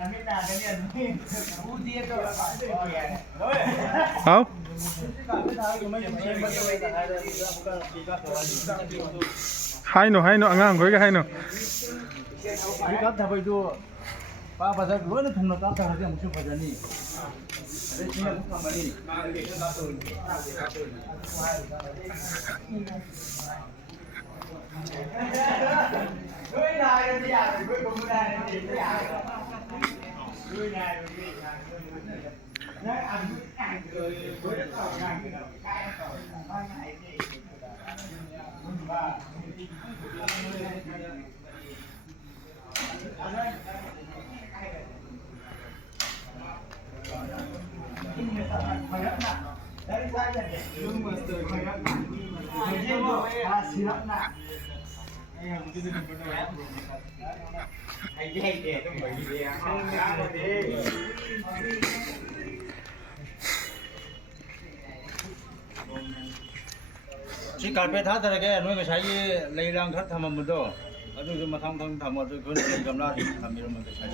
เอาให้หนูอ่างๆ거기ให้หนู 이갑 잡아도 빠바자 그거는 통로 깎아 하지 무슨 거잖니. 그래 진짜 못 가만히. 왜 나를 야, 왜 고문하는지 야. 왜 나를 야. 안 그, 왜 나를 dari saya belum mesti kayak jadi hasilnya yang begitu ya aja itu bagi dia si karpet ha tara ke noi ka sai leilang khat thamam do adu ma thang thang thamad ko nei gamla thi thamir ma ka sai